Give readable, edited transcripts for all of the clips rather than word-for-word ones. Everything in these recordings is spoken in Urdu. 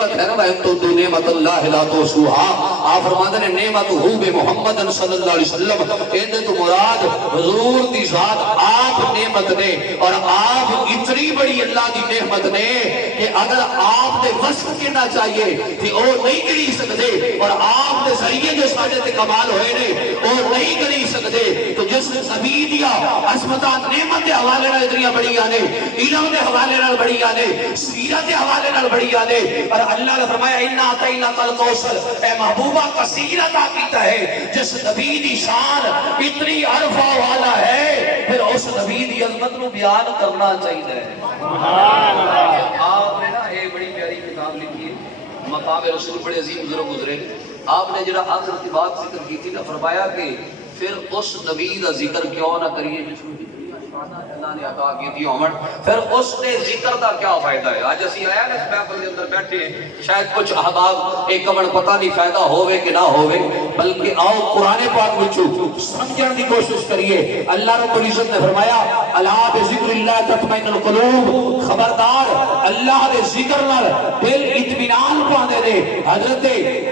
نعمت اللہ لا توسوہا. آپ فرماتے ہیں نعمت ہو بے محمد صلی اللہ علیہ وسلم. اندر تو مراد حضور دی ذات آپ نعمت نے، اور آپ اتنی بڑی اللہ دی نعمت نے کہ اگر آپ دے وصف کرنا چاہیے کہ وہ نہیں کری سکتے، اور آپ دے ذریعے جو ساڑھے تے کمال ہوئے نے وہ نہیں کری سکتے. تو جس نبی دیا عظمتاں نعمت دے حوالے نال اتنی بڑی آنے، علم دے حوالے نال بڑی آنے، سیرت دے حوالے نال بڑی آنے. اور اللہ نے فرمایا اِنَّا أَعْطَيْنَاكَ الْكَوْثَرَ، اے محبوبہ کثیر عطا کیتا ہے. جس نبی دی شان اتنی عرفہ والا ہے، پھر اس نبی دی عظمت نو بیان کرنا چاہیے. آپ نے نا ایک بڑی پیاری کتاب لکھی ہے مقام رسول، بڑے عظیم بزرگ گزرے. آپ نے جڑا آخر کی بات ذکر کی تھی نا، فرمایا کہ پھر اس نبی دا ذکر کیوں نہ کریے جس کو اللہ نے عطا کی تھی عمر، پھر اس نے ذکر دا کیا فائدہ ہے. آج اسی آیا نا اس محفل کے اندر بیٹھے ہیں، شاید کچھ احباب ایک کمن پتہ نہیں فائدہ ہوئے کہ نہ ہوئے، بلکہ آؤ قرآن پاک وچوں سمجھن دی کوشش کریے. اللہ رب العزت نے فرمایا الا بذکر اللہ تطمئن القلوب، خبردار اللہ دے ذکر نال دل اطمینان پاندے نے. حضرت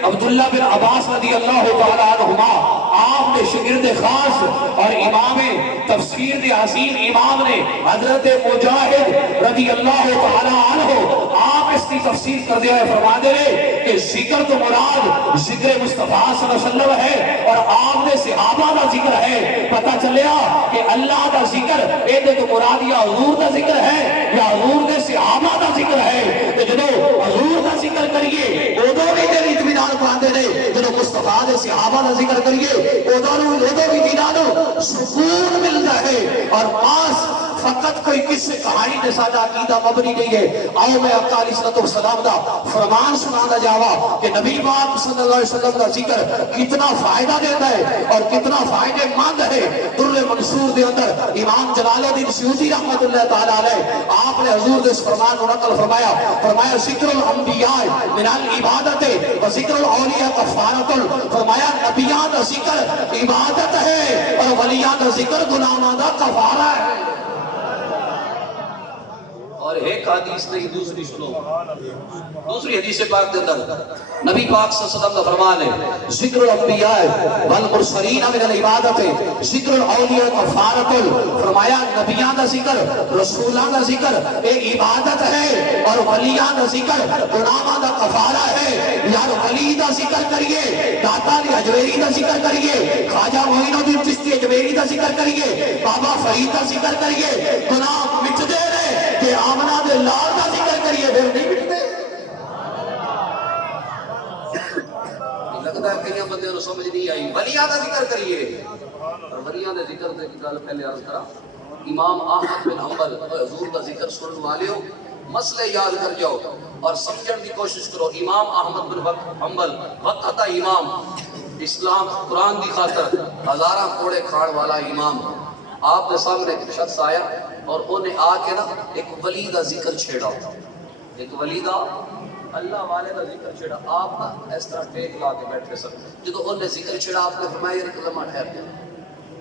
عبداللہ بن عباس رضی اللہ تعالی عنہما آپ نے شاگرد خاص اور امام تفسیر دے عظیم امام نے حضرت مجاہد رضی اللہ تعالی عنہ آپ اس کی تفسیر کر دیا ہے. فرما دے رہے کہ ذکر تو مراد ذکر مصطفیٰ صلی اللہ علیہ وسلم ہے اور آپ نے صحابہ دا ذکر ہے. پتہ چلیا کہ اللہ دا ذکر اے تو مراد یا حضور دا ذکر ہے یا حضور دے صحابہ دا ذکر ہے. تو جدو حضور دا ذکر کریے ادو بھی دل اطمینان پاندے نے، جدو مصطفیٰ دے صحابہ دا ذکر کریے ادو بھی دلانو سکون ملتا ہے. اور پاس فقط کوئی قصے کہانی نے سادہ عقیدہ مبنی نہیں ہے. آؤ میں آقا علیہ السلام دا فرمان سنانا جاوا کہ نبی پاک صلی اللہ علیہ وسلم دا ذکر کتنا فائدہ دیتا ہے اور کتنا فائدہ مند ہے. در منصور دے اندر امام جلال الدین سیوطی رحمت اللہ تعالی علیہ آپ نے حضور دے اس فرمان کو نقل فرمایا، فرمایا ذکر الانبیاء من العبادت و ذکر الاولیاء کفارۃ. فرمایا نبیاں دا ذکر عبادت ہے اور ولیاں دا ذکر گناہاں دا کفارہ ہے. اور ایک حدیث نہیں دوسری سنو، دوسری حدیث پاک کے اندر نبی پاک صلی اللہ علیہ وسلم کا فرمان ہے ذکر الانبیاء والمرسلین من العبادت ذکر الاولیاء کفارۃ. فرمایا نبیان دا ذکر رسولان دا ذکر اے عبادت ہے اور ولیان دا ذکر گناہاں دا کفارہ ہے. یار ولی دا ذکر کریے، داتا علی حجویری دا ذکر کریے، خواجہ معین الدین چشتی حجویری دا ذکر کریے، بابا فرید دا ذکر کریے، گناہ مٹ دے رہے. کہ آمنہ دے لال کا ذکر کریے پھر نہیں مٹتے. لگتا ہے کئی بندے کو سمجھ نہیں آئی. ولیاں کا ذکر کریے، اور ولیاں دے ذکر دے کی گل پہلے عرض کرا. امام احمد بن حنبل حضور کا ذکر سنن والے ہو، مسئلے یاد کر جاؤ اور سمجھن کی کوشش کرو. امام احمد بن حنبل وقت امام اسلام قرآن دی خاطر ہزاراں کوڑے کھاڑ والا امام. آپ نے سامنے ایک شخص آیا اور انہیں آ کے نا ایک ولی دا ذکر چھیڑا، ایک ولی دا اللہ والے دا ذکر چھیڑا. آپ نا اس طرح ٹیک لا کے بیٹھے سب. جدو انہیں ذکر چھیڑا آپ نے فرمایا ایک لمحہ ٹھہر گیا.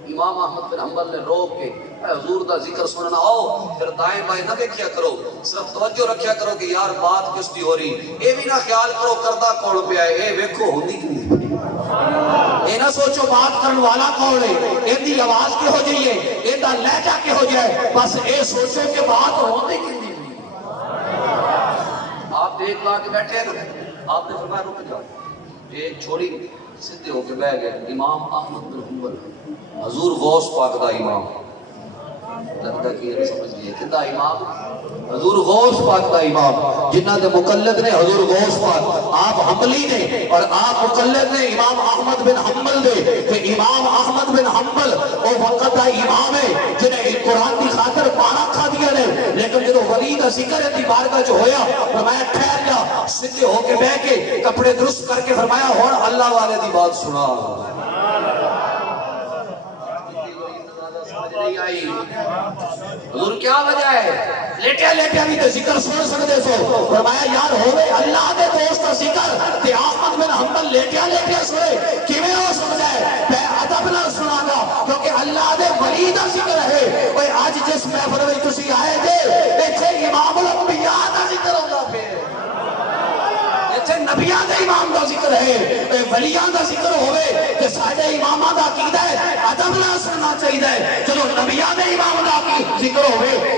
امام احمد بن حنبل نے روک کے حضور دا ذکر سننا آؤ، پھر دائیں بائیں نہ دیکھیا کرو، صرف توجہ رکھیا کرو کہ یار بات کس دی ہو رہی. اے بھی نہ خیال کرو کردہ کون پہ آئے، اے ویکھو ہوندی کی اے نہ سوچو بات کرن والا کون ہے، اے دی آواز کے ہو جائیے، اے دا لہجہ کے ہو جائے، بس اے سوچو کہ بات ہوندی کی نہیں. آپ دیکھ لا کے بیٹھے ہیں، آپ نے فرمایا رک جاؤ. ایک چھوڑی سدھے ہو کے بیٹھ گئے. امام احمد بن حنبل حضور غوث پاک دا امام، لگتا کہ یہ سمجھ لیے کتا امام حضور غوث پاک دا امام، جنہ دے مقلد نے حضور غوث پاک. آپ حنبلی نے اور آپ مقلد نے امام احمد بن حنبل دے. کہ امام احمد بن حنبل وہ وقت دا امام ہے جنہیں قرآن کی خاطر مارا کھا دیا نے، لیکن جنہوں ولی دا ذکر ہے بارگاہ جو ہویا فرمایا ٹھہر جا، سدھے ہو کے بیٹھ کے کپڑے درست کر کے فرمایا ہن اللہ والے دی بات سنا. نہیں آئی. حضور کیا وجہ ہے؟ لیٹیا لیٹیا بھی تے ذکر سن سکتے سو. فرمایا یار ہوئے اللہ دے دوست کا ذکر تے احمد بن حنبل لیٹیا لیٹیا سنے کیویں ہو سکدا ہے؟ میں ادب نال سنا گا کیونکہ اللہ دے ولی دا ذکر ہے. اوے اج جس محفل وچ تسی آئے جے ایتھے امام الانبیاء دا ذکر ہوندا پیا. تے نبیاں دے امام دا ذکر ہے، ولیاں دا ذکر ہوئے تے ساڈے اماماں دا عقیدہ ہے ادب نال سننا چاہیے، جدوں نبیاں دے امام دا ذکر ہوئے